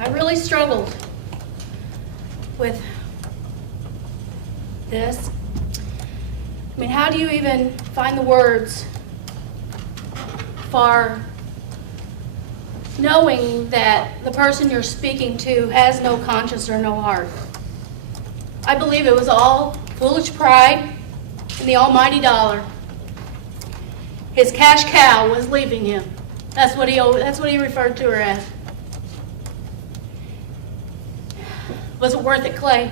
I really struggled with this. I mean, how do you even find the words for knowing that the person you're speaking to has no conscience or no heart? I believe it was all foolish pride in the almighty dollar. His cash cow was leaving him. That's what he referred to her as. Was it worth it, Clay?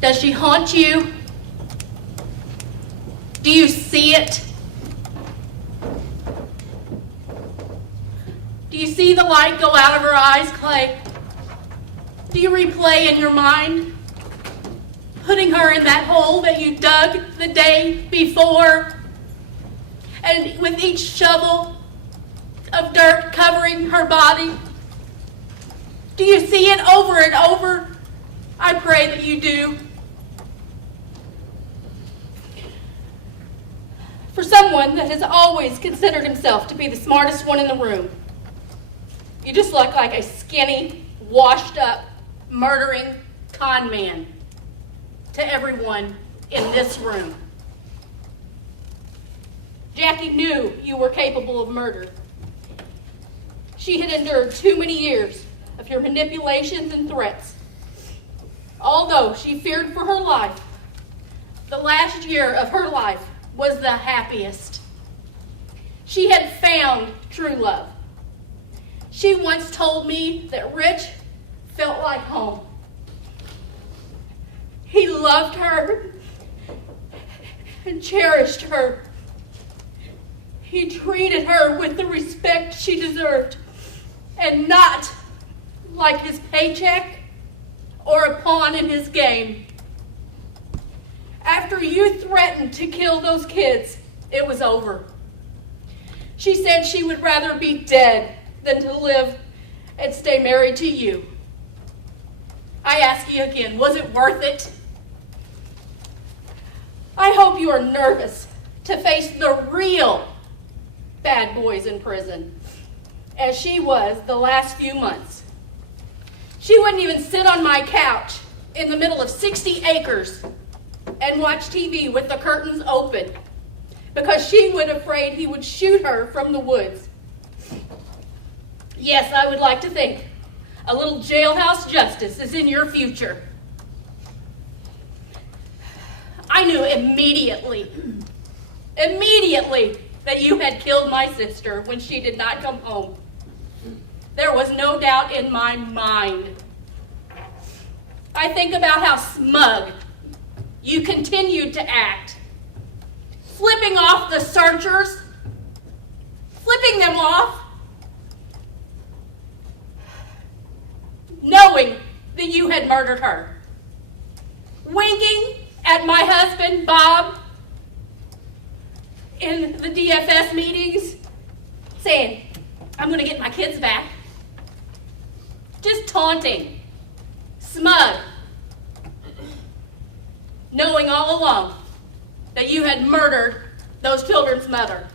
Does she haunt you? Do you see it? Do you see the light go out of her eyes, Clay? Do you replay in your mind putting her in that hole that you dug the day before? And with each shovel of dirt covering her body? Do you see it over and over? I pray that you do. For someone that has always considered himself to be the smartest one in the room, you just look like a skinny, washed up, murdering con man to everyone in this room. Jackie knew you were capable of murder. She had endured too many years of your manipulations and threats. Although she feared for her life, the last year of her life was the happiest. She had found true love. She once told me that Rich felt like home. He loved her and cherished her. He treated her with the respect she deserved, and not like his paycheck or a pawn in his game. After you threatened to kill those kids, it was over. She said she would rather be dead than to live and stay married to you. I ask you again, was it worth it? I hope you are nervous to face the real bad boys in prison, as she was the last few months. She wouldn't even sit on my couch in the middle of 60 acres and watch TV with the curtains open because she was afraid he would shoot her from the woods. Yes, I would like to think a little jailhouse justice is in your future. I knew immediately that you had killed my sister when she did not come home. There was no doubt in my mind. I think about how smug you continued to act, flipping off the searchers, flipping them off, knowing that you had murdered her, winking at my husband, Bob, in the DFS meetings, saying, I'm going to get my kids back. Just taunting, smug, knowing all along that you had murdered those children's mother.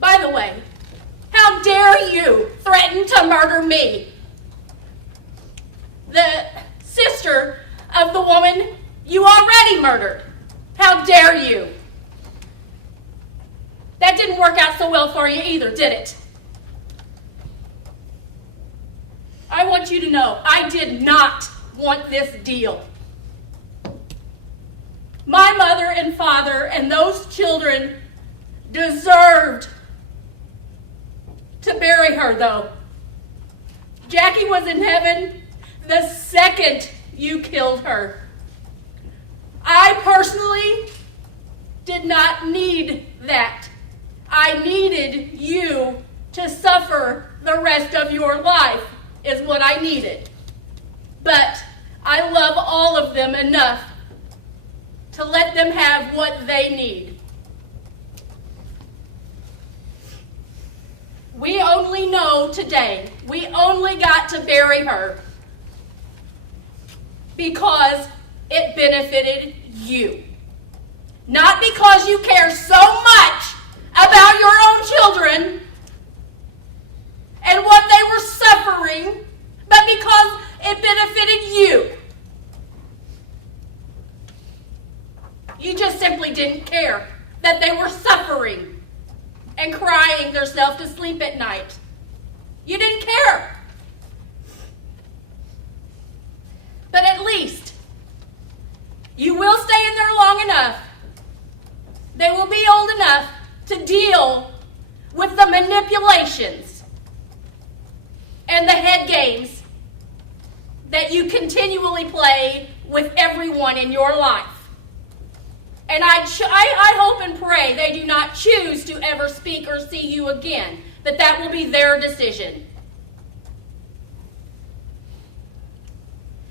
By the way, how dare you threaten to murder me, the sister of the woman you already murdered? How dare you? That didn't work out so well for you either, did it? I want you to know, I did not want this deal. My mother and father and those children deserved to bury her, though. Jackie was in heaven the second you killed her. I personally did not need that. I needed you to suffer the rest of your life, is what I needed. But I love all of them enough to let them have what they need. We only know today, we only got to bury her because it benefited you. Not because you care so much about your own children and what they were didn't care that they were suffering and crying themselves to sleep at night. You didn't care. But at least you will stay in there long enough. They will be old enough to deal with the manipulations and the head games that you continually play with everyone in your life. And I hope and pray they do not choose to ever speak or see you again, that will be their decision.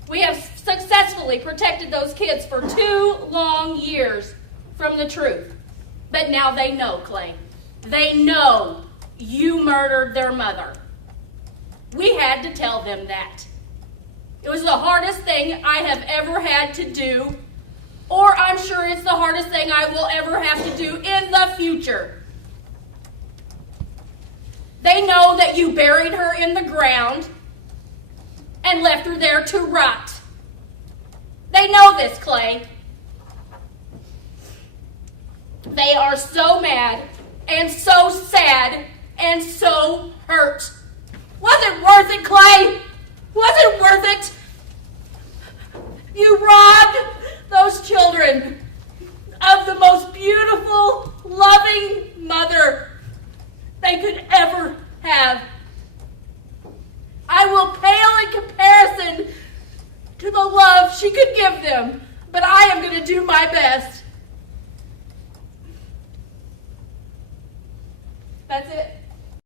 We have successfully protected those kids for 2 long years from the truth. But now they know, Clay. They know you murdered their mother. We had to tell them that. It was the hardest thing I have ever had to do, or I'm sure it's the hardest thing I will ever have to do in the future. They know that you buried her in the ground and left her there to rot. They know this, Clay. They are so mad and so sad and so hurt. Was it worth it, Clay? Was it worth it? You robbed those children of the most beautiful, loving mother they could ever have. I will pale in comparison to the love she could give them, but I am going to do my best. That's it.